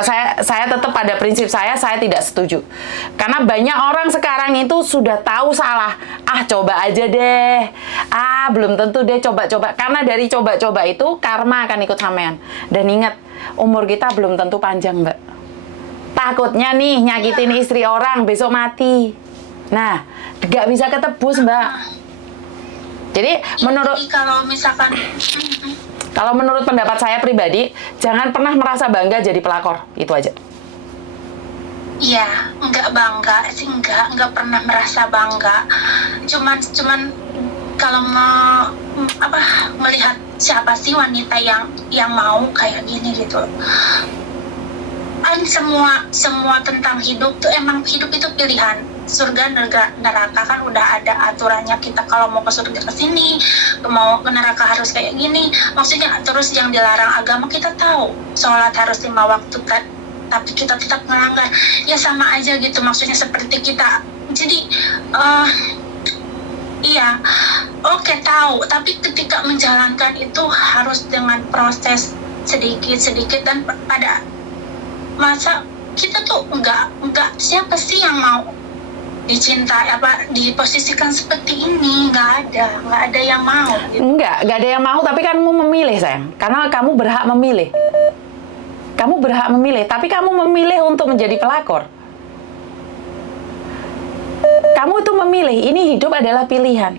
Saya tetap pada prinsip saya tidak setuju. Karena banyak orang sekarang itu sudah tahu salah. Coba aja deh. Belum tentu deh coba-coba. Karena dari coba-coba itu karma akan ikut sampean. Dan ingat, umur kita belum tentu panjang, Mbak. Takutnya nih nyakitin istri orang, besok mati. Nah, nggak bisa ketebus, Mbak. Jadi Jadi kalau menurut pendapat saya pribadi, jangan pernah merasa bangga jadi pelakor. Itu aja. Iya, nggak bangga sih, nggak pernah merasa bangga. Cuman kalau melihat siapa sih wanita yang mau kayak gini gitu. Kan semua tentang hidup tuh, emang hidup itu pilihan. Surga neraka kan udah ada aturannya, kita kalau mau ke surga ke sini, mau ke neraka harus kayak gini. Maksudnya terus yang dilarang agama kita tahu, sholat harus 5 waktu kan, tapi kita tetap melanggar. Ya sama aja gitu, maksudnya seperti kita. Jadi iya, oke, tahu, tapi ketika menjalankan itu harus dengan proses sedikit dan pada masa kita tuh enggak siapa sih yang mau dicintai diposisikan seperti ini. Nggak ada yang mau gitu. Nggak ada yang mau, tapi kamu memilih, sayang, karena kamu berhak memilih. Kamu berhak memilih, tapi kamu memilih untuk menjadi pelakor. Kamu itu memilih, ini hidup adalah pilihan.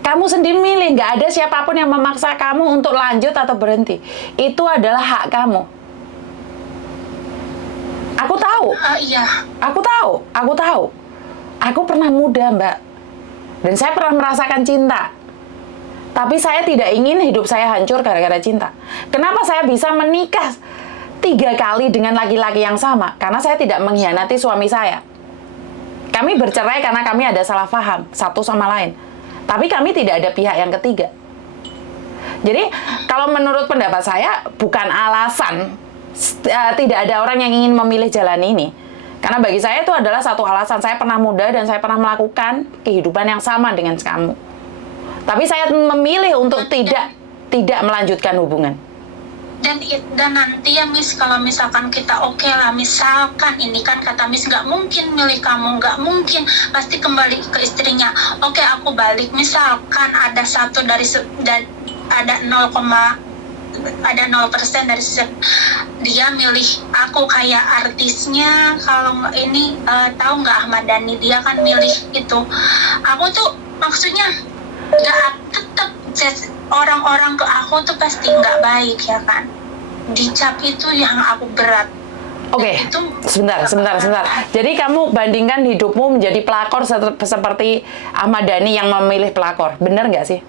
Kamu sendiri milih, nggak ada siapapun yang memaksa kamu untuk lanjut atau berhenti. Itu adalah hak kamu. Aku tahu. Iya. Aku tahu. Aku pernah muda, Mbak. Dan saya pernah merasakan cinta. Tapi saya tidak ingin hidup saya hancur gara-gara cinta. Kenapa saya bisa menikah 3 kali dengan laki-laki yang sama? Karena saya tidak mengkhianati suami saya. Kami bercerai karena kami ada salah paham satu sama lain. Tapi kami tidak ada pihak yang ketiga. Jadi, kalau menurut pendapat saya, bukan alasan tidak ada orang yang ingin memilih jalan ini. Karena bagi saya itu adalah satu alasan. Saya pernah muda dan saya pernah melakukan kehidupan yang sama dengan kamu. Tapi saya memilih untuk tidak melanjutkan hubungan. Dan nanti ya Miss, kalau misalkan kita oke lah, misalkan ini kan kata Miss nggak mungkin milih kamu, nggak mungkin, pasti kembali ke istrinya. Oke, aku balik, misalkan ada ada 0% dari dia milih aku kayak artisnya. Kalau ini tahu nggak Ahmad Dhani, dia kan milih itu. Aku tuh maksudnya nggak, tetap orang-orang ke aku tuh pasti nggak baik ya kan. Dicap itu yang aku berat. Oke, sebentar. Jadi kamu bandingkan hidupmu menjadi pelakor seperti Ahmad Dhani yang memilih pelakor, bener nggak sih?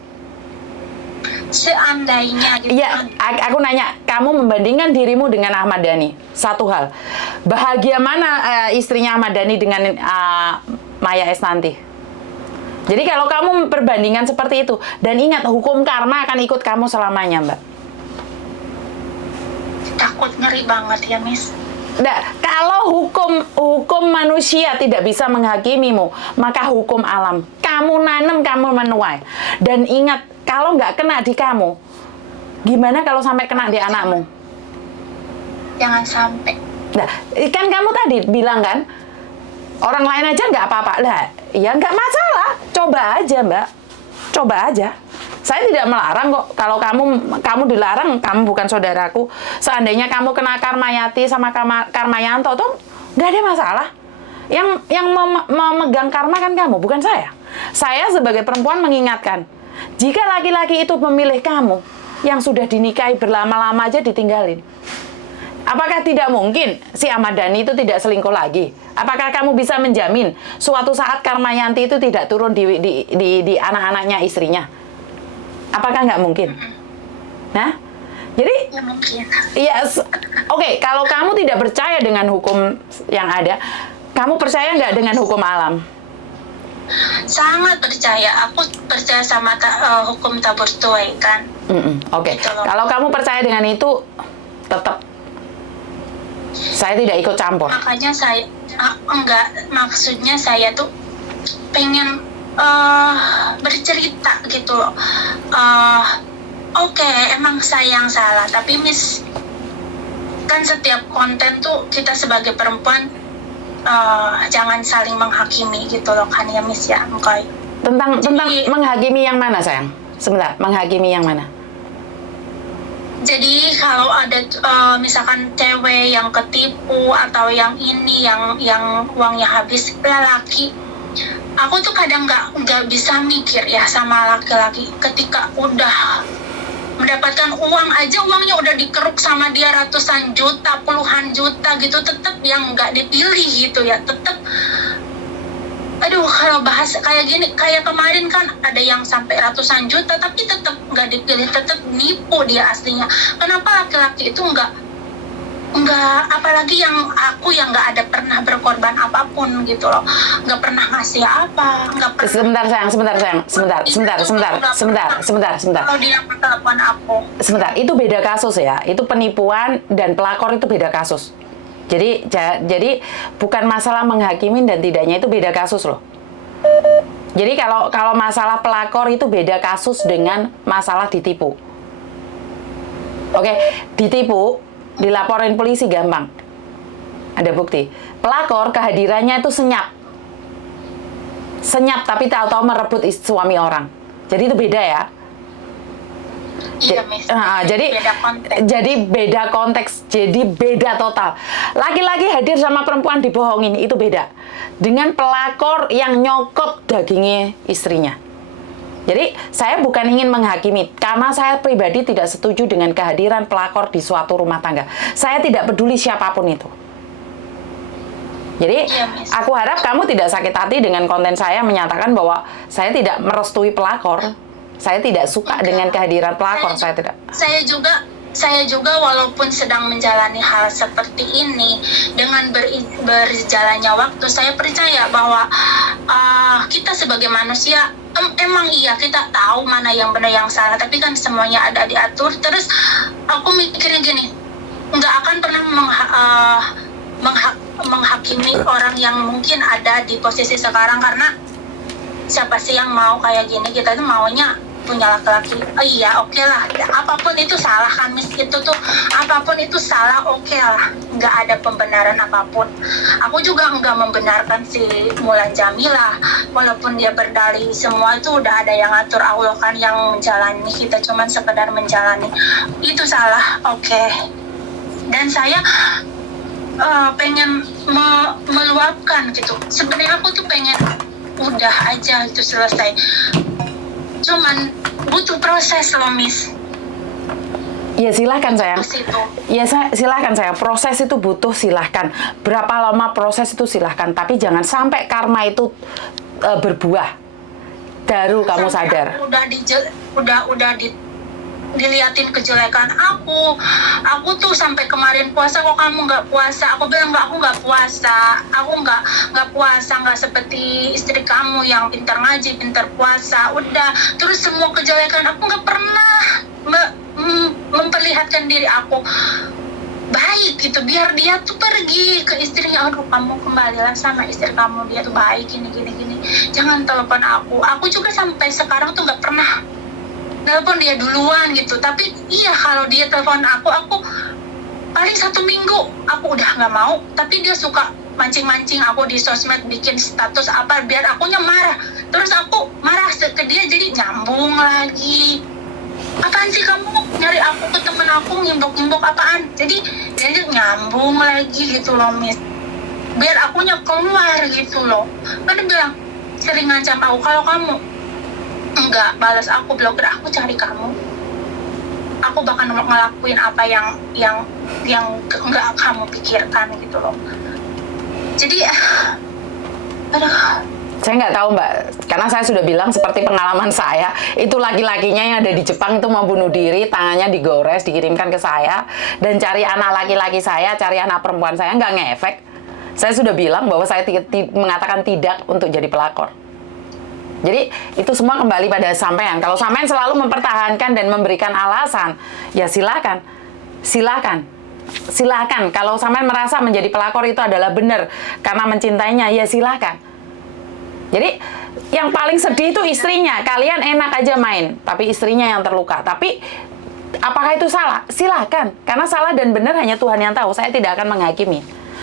Seandainya gitu. Iya, aku nanya, kamu membandingkan dirimu dengan Ahmad Dhani. Satu hal, bahagia mana istrinya Ahmad Dhani dengan Maya Estianty? Jadi kalau kamu perbandingan seperti itu, dan ingat, hukum karma akan ikut kamu selamanya, Mbak. Takut, ngeri banget ya, Miss. Nah, kalau hukum manusia tidak bisa menghakimimu, maka hukum alam. Kamu nanam, kamu menuai. Dan ingat, kalau nggak kena di kamu, gimana kalau sampai kena di anakmu? Jangan sampai. Nah, kan kamu tadi bilang kan, orang lain aja nggak apa-apa. Lah, ya nggak masalah. Coba aja, Mbak. Coba aja. Saya tidak melarang kok. Kalau kamu dilarang, kamu bukan saudaraku. Seandainya kamu kena Karmayati sama Karmayanto, tuh nggak ada masalah. Yang memegang karma kan kamu, bukan saya. Saya sebagai perempuan mengingatkan, jika laki-laki itu memilih kamu, yang sudah dinikahi berlama-lama aja ditinggalin. Apakah tidak mungkin si Ahmad Dhani itu tidak selingkuh lagi? Apakah kamu bisa menjamin suatu saat Karmayanti itu tidak turun di anak-anaknya istrinya? Apakah nggak mungkin? Nah, jadi Ya mungkin. Yes. Oke, kalau kamu tidak percaya dengan hukum yang ada, kamu percaya nggak dengan hukum alam? Sangat percaya. Aku percaya sama hukum tabur tuai kan. Oke. Gitu loh. Kalau kamu percaya dengan itu, tetap saya tidak ikut campur. Makanya saya maksudnya saya tuh pengen bercerita gitu loh. Oke, emang saya yang salah, tapi Miss, kan setiap konten tuh kita sebagai perempuan jangan saling menghakimi gitu loh kan ya Miss ya, Mkoy. Tentang menghakimi yang mana sayang? Sebentar, menghakimi yang mana? Jadi kalau ada misalkan cewek yang ketipu atau yang ini yang uangnya habis laki, aku tuh kadang nggak bisa mikir ya sama laki-laki ketika udah mendapatkan uang aja, uangnya udah dikeruk sama dia ratusan juta, puluhan juta gitu, tetap yang nggak dipilih gitu ya, tetap. Aduh, kalau bahas kayak gini, kayak kemarin kan ada yang sampai ratusan juta, tapi tetap nggak dipilih, tetap nipu dia aslinya. Kenapa laki-laki itu nggak, apalagi yang aku yang nggak ada pernah berkorban apapun gitu loh, nggak pernah ngasih apa, nggak pernah. Sebentar sayang, sebentar. Kalau dia telepon aku. Sebentar, itu beda kasus ya. Itu penipuan dan pelakor itu beda kasus. Jadi bukan masalah menghakimin dan tidaknya, itu beda kasus loh. Jadi kalau masalah pelakor itu beda kasus dengan masalah ditipu. Oke, ditipu, dilaporin polisi gampang. Ada bukti. Pelakor kehadirannya itu senyap tapi tahu-tahu merebut suami orang. Jadi itu beda ya. Iya, Miss. Jadi beda konteks, jadi beda total. Laki-laki hadir sama perempuan dibohongin, itu beda. Dengan pelakor yang nyokot dagingnya istrinya. Jadi saya bukan ingin menghakimi, karena saya pribadi tidak setuju dengan kehadiran pelakor di suatu rumah tangga. Saya tidak peduli siapapun itu. Jadi aku harap kamu tidak sakit hati dengan konten saya menyatakan bahwa saya tidak merestui pelakor. Saya tidak suka dengan kehadiran pelakor. Saya juga walaupun sedang menjalani hal seperti ini, dengan berjalannya waktu, saya percaya bahwa kita sebagai manusia, emang iya kita tahu mana yang benar yang salah, tapi kan semuanya ada diatur. Terus aku mikirin gini, nggak akan pernah menghakimi orang yang mungkin ada di posisi sekarang, karena siapa sih yang mau kayak gini? Kita tuh maunya punya laki-laki, iya oke lah, apapun itu salah kan Miss, itu tuh apapun itu salah, oke lah, nggak ada pembenaran apapun. Aku juga nggak membenarkan si Mulan Jamila, walaupun dia berdalih semua itu udah ada yang ngatur, Allah kan yang menjalani, kita cuman sekedar menjalani. Itu salah, oke. Dan saya pengen meluapkan gitu. Sebenarnya aku tuh pengen udah aja itu selesai. Cuman butuh proses loh, Miss. Ya silahkan sayang. Ya silahkan sayang. Proses itu butuh, silahkan. Berapa lama proses itu silahkan. Tapi jangan sampai karma itu berbuah. Baru kamu sadar. Udah diliatin kejelekan aku tuh sampai kemarin puasa kok kamu nggak puasa. Aku bilang aku nggak puasa, nggak seperti istri kamu yang pintar ngaji, pintar puasa. Udah, terus semua kejelekan aku nggak pernah memperlihatkan diri aku baik gitu, biar dia tuh pergi ke istrinya. Aduh, kamu kembalilah sama istri kamu, dia tuh baik gini, jangan telepon aku juga sampai sekarang tuh nggak pernah telepon dia duluan gitu. Tapi iya, kalau dia telepon aku paling 1 minggu aku udah nggak mau. Tapi dia suka mancing aku di sosmed, bikin status apa biar akunya marah. Terus aku marah ke dia, jadi nyambung lagi. Apaan sih kamu nyari aku ke temen aku, ngimbok apaan? Jadi dia nyambung lagi gitu loh, Miss. Biar akunya keluar gitu loh. Kan dia bilang, sering ngancam aku, kalau kamu enggak balas aku, blogger aku, cari kamu, aku bakal ngelakuin apa yang enggak kamu pikirkan gitu loh. Jadi aduh, saya nggak tahu Mbak, karena saya sudah bilang seperti pengalaman saya, itu laki-lakinya yang ada di Jepang itu mau bunuh diri, tangannya digores, dikirimkan ke saya, dan cari anak laki-laki saya, cari anak perempuan saya, nggak ngefek. Saya sudah bilang bahwa saya mengatakan tidak untuk jadi pelakor. Jadi itu semua kembali pada sampean. Kalau sampean selalu mempertahankan dan memberikan alasan, ya silakan. Kalau sampean merasa menjadi pelakor itu adalah benar karena mencintainya, ya silakan. Jadi yang paling sedih itu istrinya. Kalian enak aja main, tapi istrinya yang terluka. Tapi Apakah itu salah? Silakan. Karena salah dan benar hanya Tuhan yang tahu. Saya tidak akan menghakimi.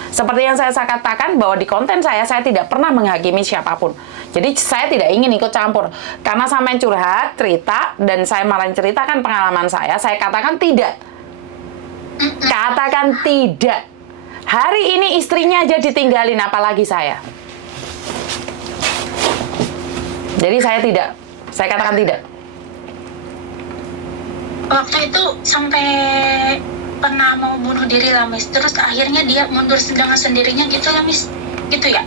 Seperti yang saya katakan bahwa di konten saya tidak pernah menghakimi siapapun. Jadi saya tidak ingin ikut campur. Karena sampai curhat, cerita, dan saya malah ceritakan pengalaman saya katakan tidak. Katakan tidak. Hari ini istrinya aja ditinggalin, apalagi saya. Jadi saya tidak. Saya katakan tidak. Waktu itu sampai pernah mau bunuh diri lah, Miss. Terus akhirnya dia mundur dengan sendirinya gitu lah, Miss. Gitu ya?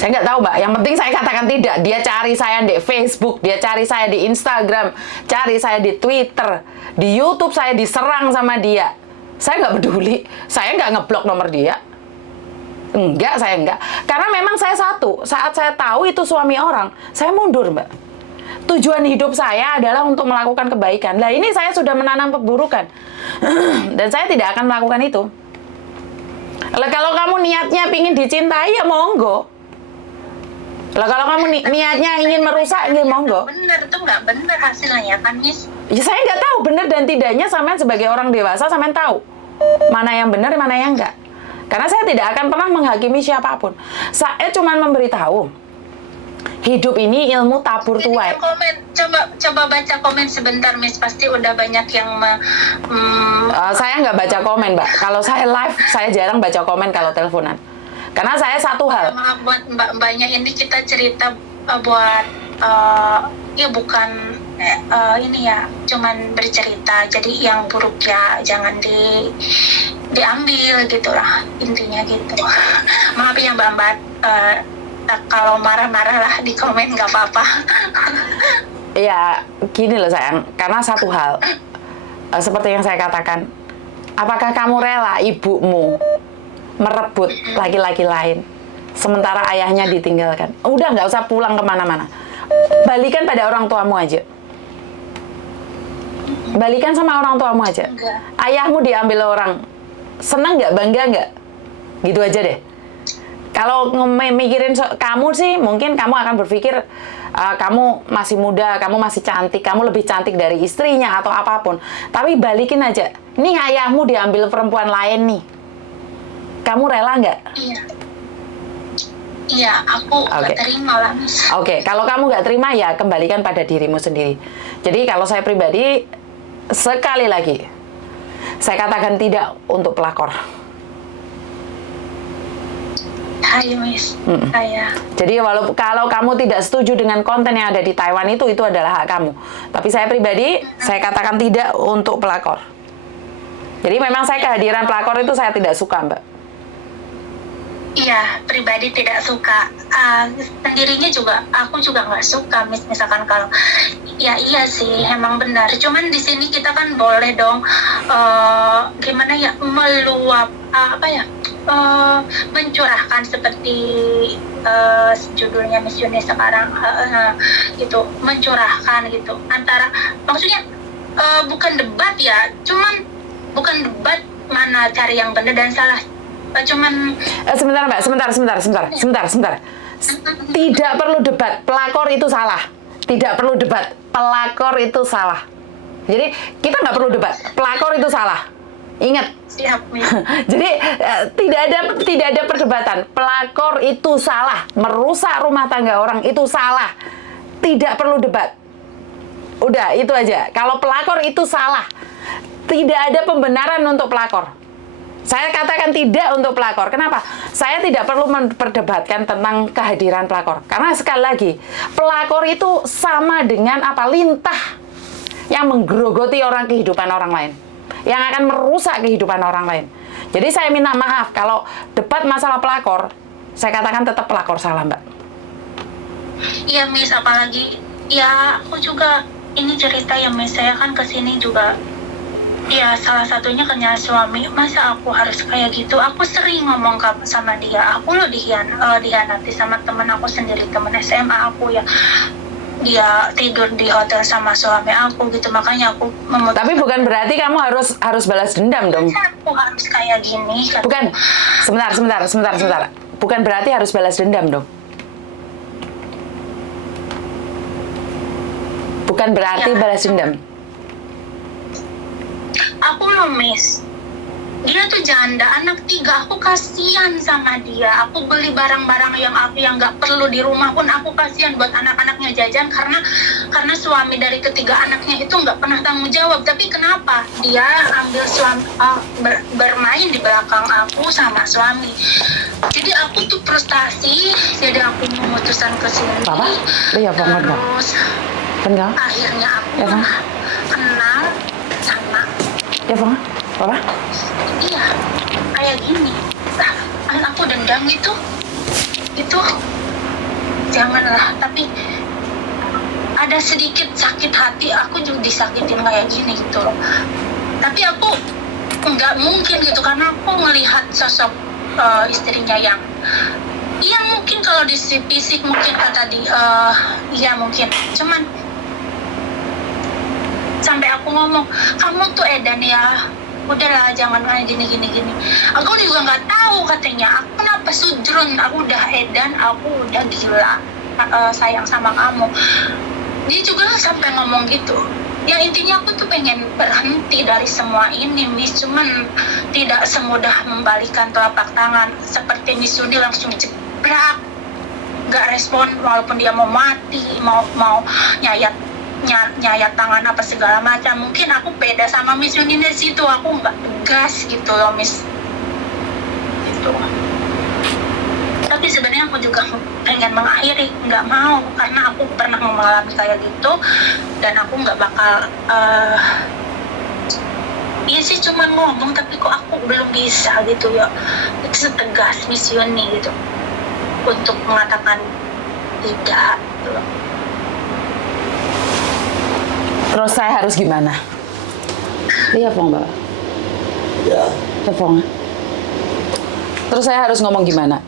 Saya nggak tahu, Mbak. Yang penting saya katakan tidak. Dia cari saya di Facebook, dia cari saya di Instagram, cari saya di Twitter, di YouTube saya diserang sama dia. Saya nggak peduli. Saya nggak ngeblok nomor dia. Enggak, saya enggak. Karena memang saya satu. Saat saya tahu itu suami orang, saya mundur, Mbak. Tujuan hidup saya adalah untuk melakukan kebaikan. Lah ini saya sudah menanam keburukan. Dan saya tidak akan melakukan itu. Lah kalau kamu niatnya ingin dicintai, ya monggo. Lah kalau kamu niatnya ingin merusak, ya monggo. Bener, itu nggak bener hasilnya kan, Miss? Ya saya nggak tahu benar dan tidaknya, sampean sebagai orang dewasa, sampean tahu mana yang benar, mana yang enggak. Karena saya tidak akan pernah menghakimi siapapun. Saya cuma memberitahu. Hidup ini ilmu tabur tuai. Komen, coba baca komen sebentar, Miss. Pasti udah banyak yang saya nggak baca komen, Mbak. Kalau saya live, saya jarang baca komen kalau teleponan. Karena saya satu hal. Maaf buat mbak-mbaknya, ini kita cerita buat ya bukan ini ya, cuman bercerita. Jadi yang buruk ya jangan diambil gitulah, intinya gitu. Maaf ya mbak-mbak. Kalau marah-marah lah di komen, nggak apa-apa. Ya, gini loh sayang. Karena satu hal, seperti yang saya katakan, apakah kamu rela ibumu merebut laki-laki lain, sementara ayahnya ditinggalkan? Udah, nggak usah pulang kemana-mana. Balikan pada orang tuamu aja. Balikan sama orang tuamu aja. Enggak. Ayahmu diambil orang. Senang nggak? Bangga nggak? Gitu aja deh. Kalau mikirin kamu sih, mungkin kamu akan berpikir kamu masih muda, kamu masih cantik, kamu lebih cantik dari istrinya atau apapun. Tapi balikin aja. Nih ayahmu diambil perempuan lain nih. Kamu rela nggak? Iya. Iya, aku nggak terima lah, Miss. Oke, kalau kamu nggak terima ya kembalikan pada dirimu sendiri. Jadi kalau saya pribadi, sekali lagi, saya katakan tidak untuk pelakor. Hai, Miss. Saya. Jadi kalau kamu tidak setuju dengan konten yang ada di Taiwan itu adalah hak kamu. Tapi saya pribadi, saya katakan tidak untuk pelakor. Jadi memang saya kehadiran pelakor itu saya tidak suka, Mbak. Iya, pribadi tidak suka. Sendirinya juga, aku juga nggak suka, Miss. Misalkan kalau, ya iya sih, emang benar. Cuman di sini kita kan boleh dong, gimana ya, meluap, mencurahkan seperti judulnya Miss Yuni sekarang, gitu, mencurahkan gitu. Antara, maksudnya bukan debat ya, cuman bukan debat mana cari yang benar dan salah. Cuman sebentar Mbak, sebentar. Tidak perlu debat, pelakor itu salah. Tidak perlu debat, pelakor itu salah. Jadi kita nggak perlu debat, pelakor itu salah. Ingat. Siap, Miss. Jadi tidak ada perdebatan. Pelakor itu salah, merusak rumah tangga orang itu salah. Tidak perlu debat. Udah, itu aja. Kalau pelakor itu salah, tidak ada pembenaran untuk pelakor. Saya katakan tidak untuk pelakor. Kenapa? Saya tidak perlu memperdebatkan tentang kehadiran pelakor. Karena sekali lagi, pelakor itu sama dengan lintah yang menggerogoti kehidupan orang lain. Yang akan merusak kehidupan orang lain. Jadi saya minta maaf kalau debat masalah pelakor, saya katakan tetap pelakor salah, Mbak. Iya, Miss, apalagi ya aku juga ini cerita ya, Miss, saya kan kesini juga. Ya, salah satunya karena suami. Masa aku harus kayak gitu? Aku sering ngomong sama dia. Aku loh dihianati sama teman aku sendiri, teman SMA aku ya. Dia tidur di hotel sama suami aku gitu. Makanya aku memutuskan. Tapi bukan berarti kamu harus balas dendam dong. Masa aku harus kayak gini? Bukan. Sebentar. Bukan berarti harus balas dendam dong. Bukan berarti balas dendam. aku loh Miss, dia tuh janda anak 3, aku kasihan sama dia. Aku beli barang-barang yang nggak perlu di rumah pun aku kasihan buat anak-anaknya jajan, karena suami dari ketiga anaknya itu nggak pernah tanggung jawab. Tapi kenapa dia ambil bermain di belakang aku sama suami? Jadi aku tuh frustasi, jadi aku memutuskan ke sini. Papa? Iya, Pak. Terus Enggak. akhirnya aku Ya, Bang. kenal sama, Ya, Pak. Papa? iya, kayak gini. Aku dendam gitu, itu janganlah. Tapi ada sedikit sakit hati, aku juga disakitin kayak gini gitu loh. Tapi aku nggak mungkin gitu, karena aku ngelihat sosok istrinya yang, iya mungkin kalau di fisik mungkin kata di, iya mungkin, cuman sampai aku ngomong, kamu tuh edan ya, udahlah jangan kayak gini. Aku juga nggak tahu, katanya aku kenapa sudrun, aku udah edan, aku udah gila, sayang sama kamu. Dia juga sampai ngomong gitu. Ya intinya aku tuh pengen berhenti dari semua ini, Miss, cuman tidak semudah membalikan telapak tangan. Seperti Miss Yuni langsung jebrak, nggak respon walaupun dia mau mati, mau nyayat tangan apa segala macam. Mungkin aku beda sama Miss Yuni di situ, aku nggak tegas gitu loh, Miss. Gitu. Tapi sebenarnya aku juga pengen mengakhiri, nggak mau, karena aku pernah mengalami kayak gitu, dan aku nggak bakal, iya sih cuma ngomong, tapi kok aku belum bisa gitu ya, setegas Miss Yuni gitu, untuk mengatakan tidak gitu loh. Terus saya harus gimana? Iya, Pong, Mbak. Ya, Pong. Terus saya harus ngomong gimana?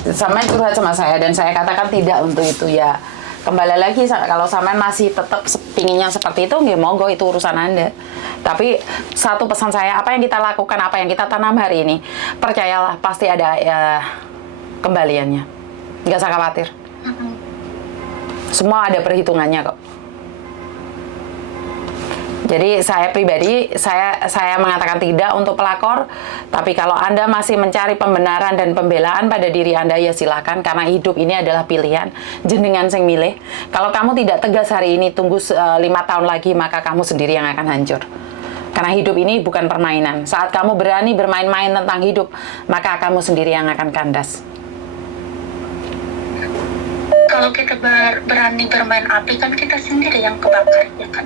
Sampean curhat sama saya dan saya katakan tidak untuk itu, ya kembali lagi, kalau sampean masih tetap pinginnya seperti itu, nggak monggo, itu urusan Anda. Tapi satu pesan saya, apa yang kita lakukan, apa yang kita tanam hari ini, percayalah pasti ada kembaliannya. Nggak usah khawatir. Semua ada perhitungannya kok. Jadi saya pribadi, saya mengatakan tidak untuk pelakor, tapi kalau Anda masih mencari pembenaran dan pembelaan pada diri Anda, ya silakan, karena hidup ini adalah pilihan, jenengan sing milih. Kalau kamu tidak tegas hari ini, tunggu 5 tahun lagi, maka kamu sendiri yang akan hancur. Karena hidup ini bukan permainan. Saat kamu berani bermain-main tentang hidup, maka kamu sendiri yang akan kandas. Kalau kita berani bermain api, kan kita sendiri yang kebakar, ya kan?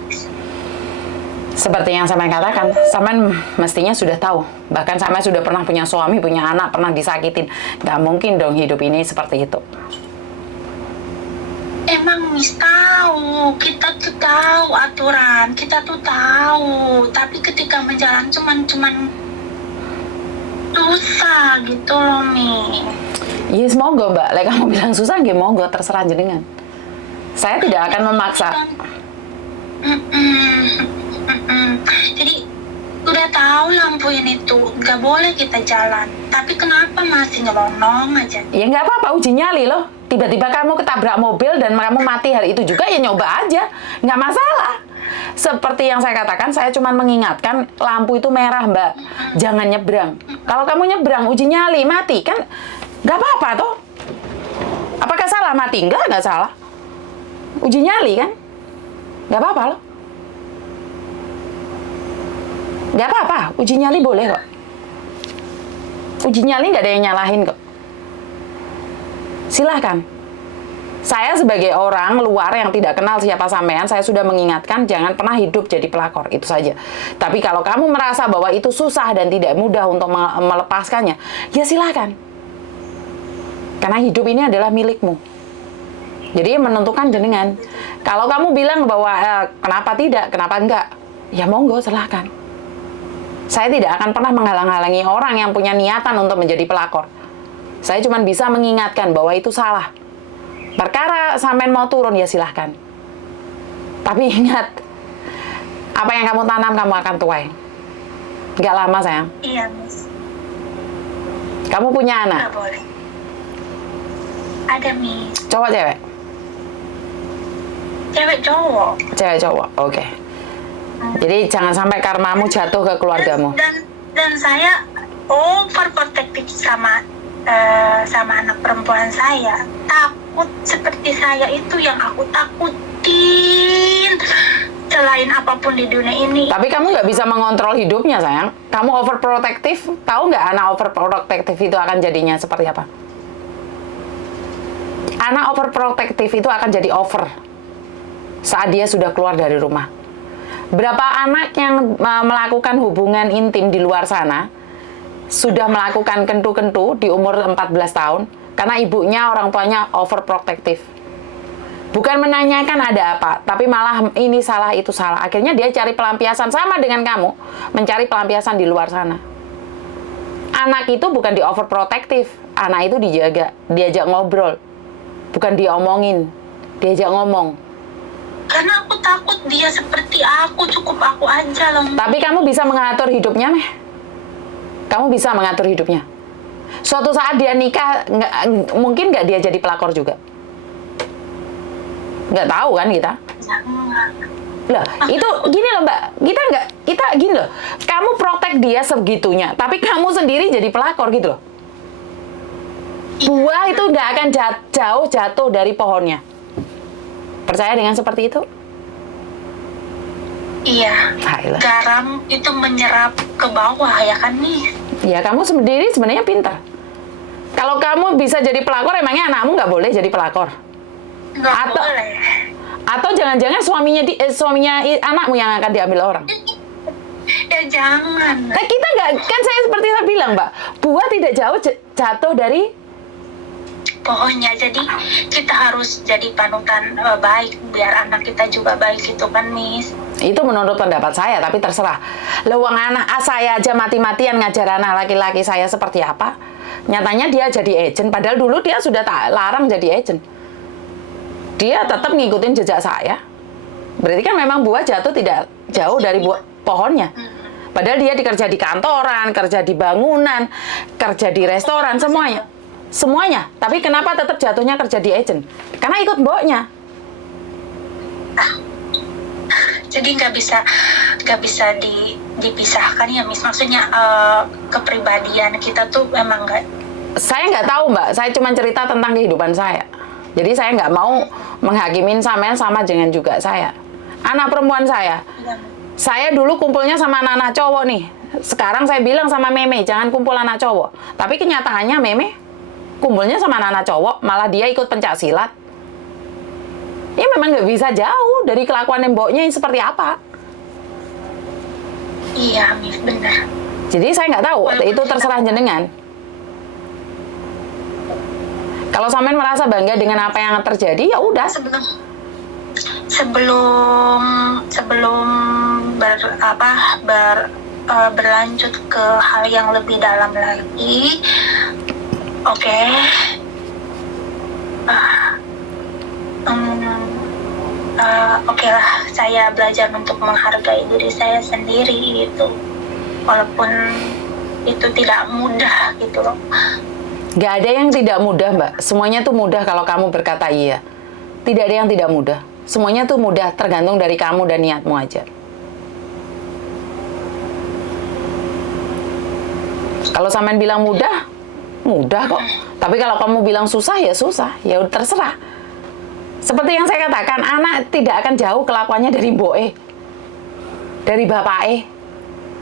Seperti yang saya katakan, sampean mestinya sudah tahu. Bahkan sampean sudah pernah punya suami, punya anak, pernah disakitin. Gak mungkin dong hidup ini seperti itu. Emang Miss tahu, kita tuh tahu aturan, kita tuh tahu. Tapi ketika menjalan cuman susah gitu loh, Mi. Iya, semoga Mbak. Like kamu bilang susah, nggih monggo, terserah jenengan. Saya tidak akan memaksa. Jadi udah tahu lampu ini tuh nggak boleh kita jalan, tapi kenapa masih nyelonong aja? Ya nggak apa-apa, uji nyali loh. Tiba-tiba kamu ketabrak mobil dan kamu mati hari itu juga, ya nyoba aja, nggak masalah. Seperti yang saya katakan, saya cuma mengingatkan lampu itu merah, Mbak. Jangan nyebrang. Kalau kamu nyebrang, uji nyali, mati kan nggak apa-apa toh. Apakah salah mati? Nggak salah. Uji nyali kan, nggak apa-apa loh. Nggak apa-apa, uji nyali boleh kok. Uji nyali nggak ada yang nyalahin kok. Silahkan. Saya sebagai orang luar yang tidak kenal siapa sampean, saya sudah mengingatkan jangan pernah hidup jadi pelakor, itu saja. Tapi kalau kamu merasa bahwa itu susah dan tidak mudah untuk melepaskannya, ya silahkan. Karena hidup ini adalah milikmu. Jadi menentukan jenengan. Kalau kamu bilang bahwa kenapa tidak, kenapa enggak, ya monggo silahkan. Saya tidak akan pernah menghalang-halangi orang yang punya niatan untuk menjadi pelakor. Saya cuma bisa mengingatkan bahwa itu salah. Perkara sampean mau turun, ya silahkan. Tapi ingat, apa yang kamu tanam, kamu akan tuai. Nggak lama, sayang. Iya, Miss. Kamu punya anak? Nggak boleh. Ada, Miss. Cowok, cewek? Cewek cowok. Cewek, cowok. Oke. Jadi jangan sampai karmamu jatuh ke keluargamu. Dan saya overprotective sama anak perempuan saya. Takut seperti saya itu yang aku takutin selain apapun di dunia ini. Tapi kamu nggak bisa mengontrol hidupnya, sayang. Kamu overprotective. Tahu nggak anak overprotective itu akan jadinya seperti apa? Anak overprotective itu akan jadi over saat dia sudah keluar dari rumah. Berapa anak yang melakukan hubungan intim di luar sana sudah melakukan kentu-kentu di umur 14 tahun karena ibunya, orang tuanya overprotective. Bukan menanyakan ada apa, tapi malah ini salah, itu salah. Akhirnya dia cari pelampiasan sama dengan kamu, mencari pelampiasan di luar sana. Anak itu bukan di overprotective, anak itu dijaga, diajak ngobrol. Bukan diomongin, diajak ngomong. Karena aku takut dia seperti aku, cukup aku aja loh. Tapi kamu bisa mengatur hidupnya, Meh. Kamu bisa mengatur hidupnya. Suatu saat dia nikah, mungkin nggak dia jadi pelakor juga? Nggak tahu kan kita? Lah, itu gini loh Mbak, kita gini loh. Kamu protect dia segitunya, tapi kamu sendiri jadi pelakor gitu loh. Buah itu nggak akan jauh jatuh dari pohonnya. Percaya dengan seperti itu? Iya. Ayolah. Garam itu menyerap ke bawah ya kan nih? Ya kamu sendiri sebenarnya pintar. Kalau kamu bisa jadi pelakor, emangnya anakmu nggak boleh jadi pelakor? Nggak boleh. Atau jangan-jangan suaminya anakmu yang akan diambil orang? Ya jangan. Nah kita nggak, kan saya seperti saya bilang Mbak, buah tidak jauh jatuh dari Pohonnya, jadi kita harus jadi panutan baik biar anak kita juga baik gitu kan, Miss. Itu menurut pendapat saya, tapi terserah. Lewang anak saya aja mati-matian ngajar anak laki-laki saya seperti apa. Nyatanya dia jadi agent, padahal dulu dia sudah tak larang jadi agent. Dia tetap ngikutin jejak saya. Berarti kan memang buah jatuh tidak jauh dari pohonnya. Padahal dia kerja di kantoran, kerja di bangunan, kerja di restoran, semuanya. Semuanya. Tapi kenapa tetap jatuhnya kerja di agent? Karena ikut mboknya. Jadi nggak bisa dipisahkan ya, Miss. Maksudnya kepribadian kita tuh memang nggak. Saya nggak tahu Mbak. Saya cuma cerita tentang kehidupan saya. Jadi saya nggak mau menghakimin sama dengan juga saya. Anak perempuan saya. Saya dulu kumpulnya sama anak-anak cowok nih. Sekarang saya bilang sama Meme, jangan kumpul anak cowok. Tapi kenyataannya Meme kumpulnya sama anak-anak cowok, malah dia ikut pencak silat. Ya memang nggak bisa jauh dari kelakuan mboknya yang seperti apa. Iya, Miss, benar. Jadi saya nggak tahu, itu terserah jenengan. Kalau sampean merasa bangga dengan apa yang terjadi, ya udah. Sebelum berlanjut ke hal yang lebih dalam lagi, oke. Oke lah, saya belajar untuk menghargai diri saya sendiri gitu, walaupun itu tidak mudah gitu loh. Gak ada yang tidak mudah Mbak, semuanya tuh mudah kalau kamu berkata iya. Tidak ada yang tidak mudah, semuanya tuh mudah, tergantung dari kamu dan niatmu aja. Kalau sampean bilang mudah, mudah kok. Tapi kalau kamu bilang susah, ya terserah. Seperti yang saya katakan, anak tidak akan jauh kelakuannya dari mboke, dari bapake.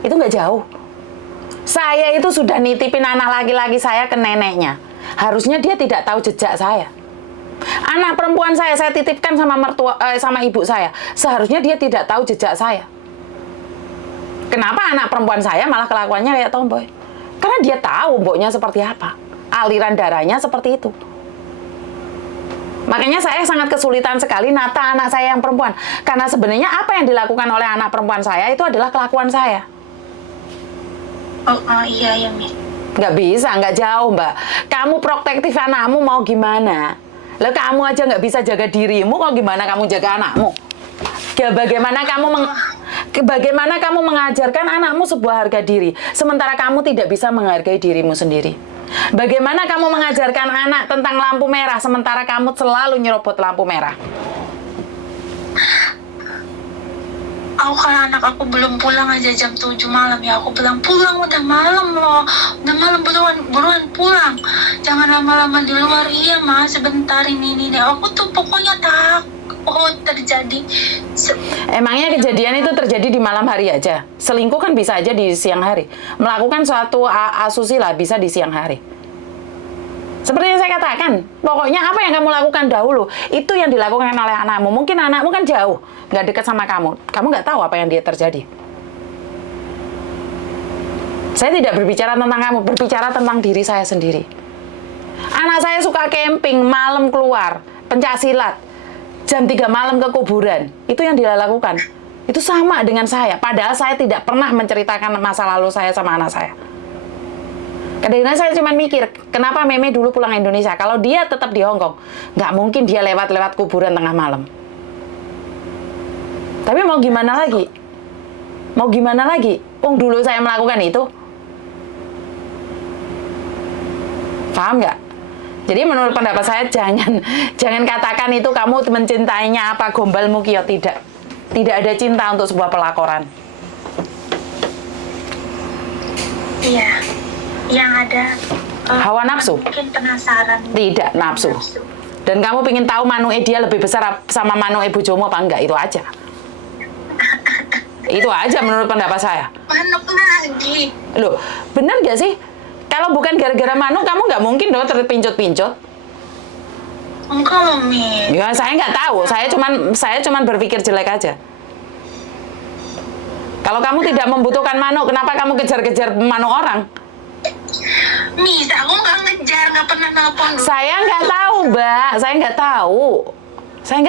Itu nggak jauh. Saya itu sudah nitipin anak laki-laki saya ke neneknya. Harusnya dia tidak tahu jejak saya. Anak perempuan saya titipkan sama sama ibu saya. Seharusnya dia tidak tahu jejak saya. Kenapa anak perempuan saya malah kelakuannya kayak tomboy? Karena dia tahu mboknya seperti apa. Aliran darahnya seperti itu. Makanya saya sangat kesulitan sekali nata anak saya yang perempuan. Karena sebenarnya apa yang dilakukan oleh anak perempuan saya itu adalah kelakuan saya. Iya, Miss. Nggak bisa, nggak jauh, Mbak. Kamu protektif anakmu mau gimana? Lah kamu aja nggak bisa jaga dirimu, kok gimana kamu jaga anakmu? Bagaimana kamu mengajarkan anakmu sebuah harga diri, sementara kamu tidak bisa menghargai dirimu sendiri? Bagaimana kamu mengajarkan anak tentang lampu merah, sementara kamu selalu nyerobot lampu merah? Aku kalau anak aku belum pulang aja jam 7 malam ya aku bilang pulang, udah malam loh, udah malam, buruan pulang, jangan lama-lama di luar. Iya mas, sebentar ini aku tuh pokoknya takut terjadi. Emangnya kejadian itu terjadi di malam hari aja? Selingkuh kan bisa aja di siang hari. Melakukan suatu asusila bisa di siang hari. Seperti yang saya katakan, pokoknya apa yang kamu lakukan dahulu, itu yang dilakukan oleh anakmu. Mungkin anakmu kan jauh, nggak dekat sama kamu. Kamu nggak tahu apa yang dia terjadi. Saya tidak berbicara tentang kamu, berbicara tentang diri saya sendiri. Anak saya suka camping, malam keluar, pencaksilat, jam 3 malam ke kuburan. Itu yang dia lakukan. Itu sama dengan saya, padahal saya tidak pernah menceritakan masa lalu saya sama anak saya. Kadang-kadang saya cuma mikir, kenapa Meme dulu pulang Indonesia? Kalau dia tetap di Hong Kong, nggak mungkin dia lewat-lewat kuburan tengah malam. Tapi mau gimana lagi? Mau gimana lagi? Dulu saya melakukan itu. Paham nggak? Jadi menurut pendapat saya, jangan katakan itu kamu mencintainya apa gombal mukio, tidak. Tidak ada cinta untuk sebuah pelakoran. Iya. Yang ada hawa nafsu. Mungkin penasaran. Tidak nafsu. Dan kamu pengen tahu manuk dia lebih besar sama manuk bojomu apa enggak, itu aja. Itu aja menurut pendapat saya. Manuk lagi. Loh, benar nggak sih? Kalau bukan gara-gara manuk, kamu nggak mungkin dong terpincut-pincut. Enggak loh, Mi. Ya, saya nggak tahu. Saya cuman berpikir jelek aja. Kalau kamu tidak membutuhkan manuk, kenapa kamu kejar-kejar manuk orang? Mis, aku nggak ngejar, nggak pernah nelpon. Saya nggak tahu, Mbak. Saya nggak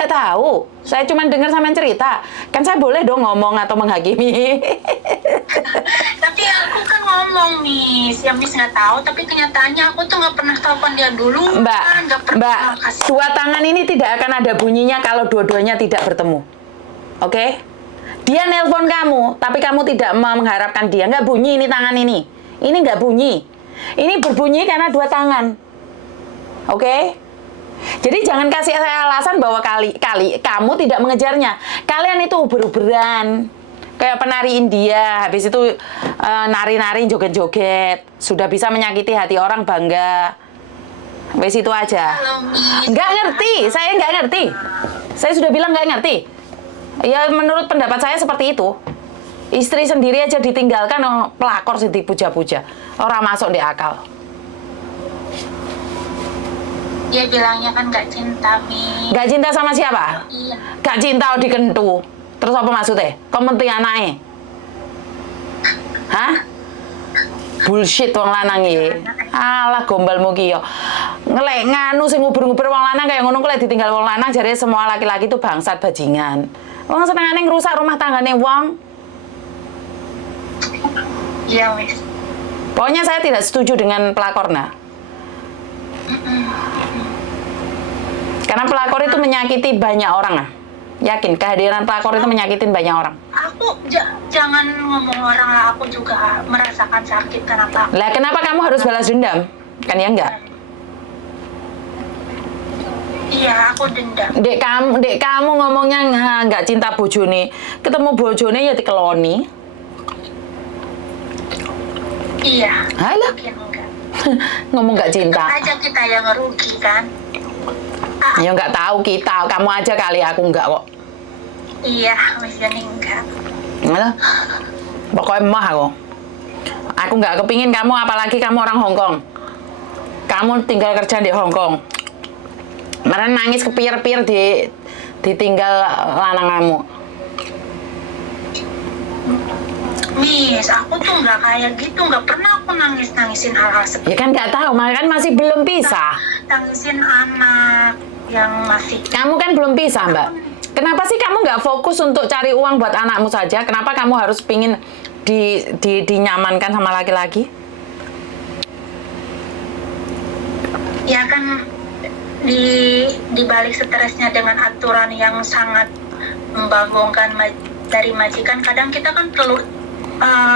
tahu. Saya cuma dengar sama cerita. Kan saya boleh dong ngomong atau menghakimi. Tapi aku kan ngomong, Mis. Ya Mis nggak tahu, tapi kenyataannya aku tuh nggak pernah telepon dia dulu. Mbak, dua tangan ini tidak akan ada bunyinya kalau dua-duanya tidak bertemu. Oke? Dia nelpon kamu, tapi kamu tidak mengharapkan dia. Nggak bunyi ini tangan ini. Ini nggak bunyi. Ini berbunyi karena dua tangan. Oke? Jadi jangan kasih saya alasan bahwa kamu tidak mengejarnya. Kalian itu uber-uberan. Kayak penari India, habis itu nari-nari, joget-joget. Sudah bisa menyakiti hati orang, bangga. Habis itu aja. Nggak ngerti, saya nggak ngerti. Saya sudah bilang nggak ngerti. Ya menurut pendapat saya seperti itu. Istri sendiri aja ditinggalkan, pelakor sih dipuja-puja. Orang masuk di akal. Dia bilangnya kan gak cinta, Mi. Gak cinta sama siapa? Iya. Gak cinta dikentu. Terus apa maksudnya? Komenti anaknya? Hah? Bullshit wong lanang iki. Alah gombalmu ki yo. Ngelek nganu sing nguber-nguber wong lanang kaya ngono kuwi ditinggal wong lanang jare semua laki-laki itu bangsat bajingan. Wong senengane ngrusak rumah tanggane wong. Iya, Wis. Pokoknya saya tidak setuju dengan pelakorna. Karena pelakor itu menyakiti banyak orang. Yakin, kehadiran pelakor itu menyakitin banyak orang. Aku jangan ngomong orang lah, aku juga merasakan sakit. Kenapa? Lah kenapa kamu harus balas dendam? Kan ya enggak? Iya, aku dendam. Dek kamu ngomongnya nggak cinta bojone. Ketemu bojone ya dikeloni. Iya. Alah. Enggak. Ngomong nggak cinta. Tetap aja kita yang ngerugi kan. Ya nggak tahu kita, kamu aja kali, aku nggak kok. Iya, masih enggak. Alah. Pokoknya emah aku. Aku nggak kepingin kamu, apalagi kamu orang Hong Kong. Kamu tinggal kerja di Hong Kong. Kemarin nangis kepir-pir ditinggal lanang kamu. Miss, aku tuh nggak kayak gitu, nggak pernah aku nangis-nangisin hal-hal seperti Ya kan nggak tahu, makanya kan masih belum pisah. Nangisin anak yang masih. Kamu kan belum pisah, Mbak. Kenapa sih kamu nggak fokus untuk cari uang buat anakmu saja? Kenapa kamu harus pingin dinyamankan sama laki-laki? Ya kan di balik stresnya dengan aturan yang sangat membangunkan dari majikan, kadang kita kan perlu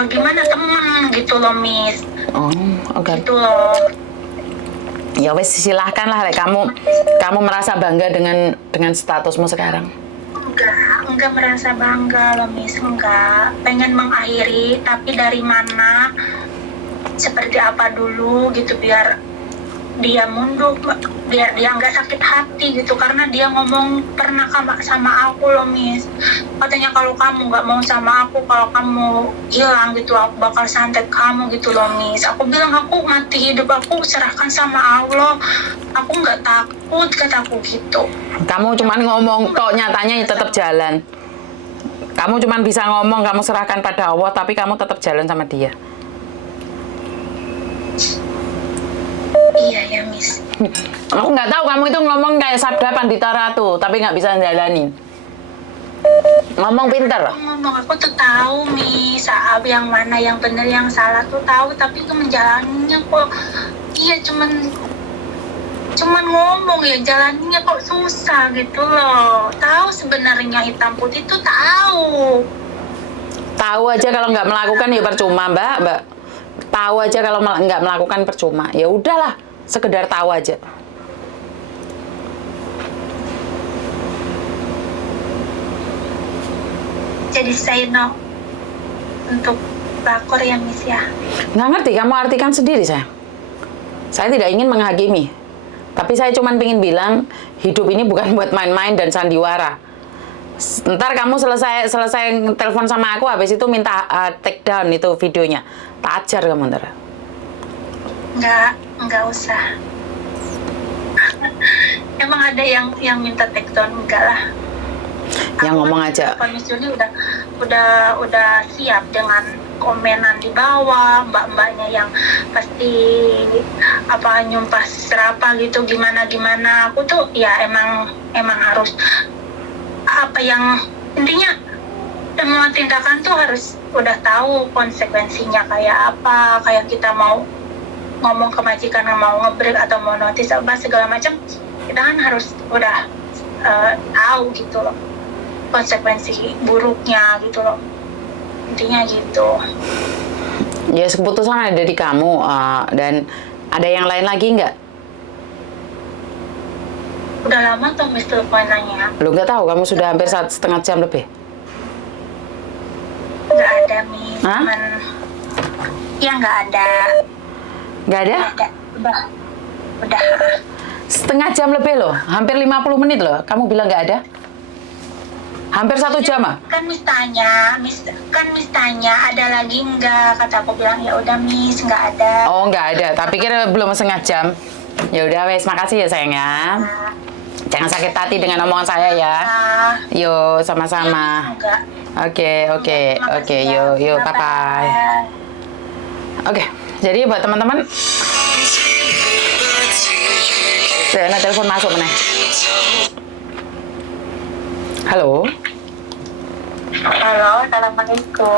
gimana teman gitu loh, Miss. Oh, oke. Gitu loh. Ya wes, silahkan lah, kamu merasa bangga dengan statusmu sekarang. enggak merasa bangga loh Miss, enggak. Pengen mengakhiri, tapi dari mana, seperti apa dulu gitu, biar dia mundur, biar dia nggak sakit hati gitu, karena dia ngomong pernah sama aku loh Miss, katanya kalau kamu nggak mau sama aku, kalau kamu hilang gitu, aku bakal santet kamu gitu loh Miss. Aku bilang aku mati hidup aku serahkan sama Allah, aku nggak takut, kataku gitu. Kamu cuman ngomong tok, nyatanya tetap jalan. Kamu cuman bisa ngomong, kamu serahkan pada Allah, tapi kamu tetap jalan sama dia. Iya ya Miss. Aku nggak tahu kamu itu ngomong kayak sabda Pandita Ratu, tapi nggak bisa jalanin. Ngomong pinter. Ngomong aku tuh tahu Miss, yang mana yang benar yang salah tuh tahu, tapi ke menjalaninya kok iya cuman ngomong ya, jalannya kok susah gitu loh. Tahu sebenarnya hitam putih tuh tahu. Tahu aja kalau nggak melakukan ya percuma, Mbak. Tahu aja kalau nggak melakukan percuma. Ya udahlah, sekedar tahu aja. Jadi say no untuk pelakor ya Miss ya. Nggak ngerti, kamu artikan sendiri, saya. Saya tidak ingin menghakimi. Tapi saya cuma ingin bilang, hidup ini bukan buat main-main dan sandiwara. Ntar kamu selesai telepon sama aku, habis itu minta take down itu videonya. Tak ajar kamu ntar. Enggak usah. Emang ada yang minta take down? Enggak lah. Yang ngomong aja. Miss Juli udah siap dengan komenan di bawah, mbak-mbaknya yang pasti nyumpah serapa gitu, gimana. Aku tuh ya emang harus yang intinya semua tindakan tuh harus udah tahu konsekuensinya kayak apa, kayak kita mau ngomong ke majikan, mau nge-break atau mau notice apa segala macam, kita kan harus udah tahu gitu loh konsekuensi buruknya gitu loh, intinya gitu. Ya keputusan ada di kamu, dan ada yang lain lagi nggak? Udah lama tuh Miss teleponannya. Lu nggak tahu, kamu sudah hampir 1,5 jam lebih. Nggak ada Miss, Hah? cuman ya nggak ada. Nggak ada? Udah. Setengah jam lebih loh, hampir 50 menit loh. Kamu bilang nggak ada? Hampir 1 jam ah? Kan Miss tanya ada lagi nggak? Kata aku bilang ya udah Miss, nggak ada. Oh nggak ada, tapi kira belum setengah jam. Ya udah wes, makasih ya sayang ya. Jangan sakit hati dengan omongan saya ya. Yo, sama-sama. Enggak. Oke, yuk, bye-bye. Oke, jadi buat teman-teman, saya telepon masuk mana? Halo. Halo, assalamualaikum.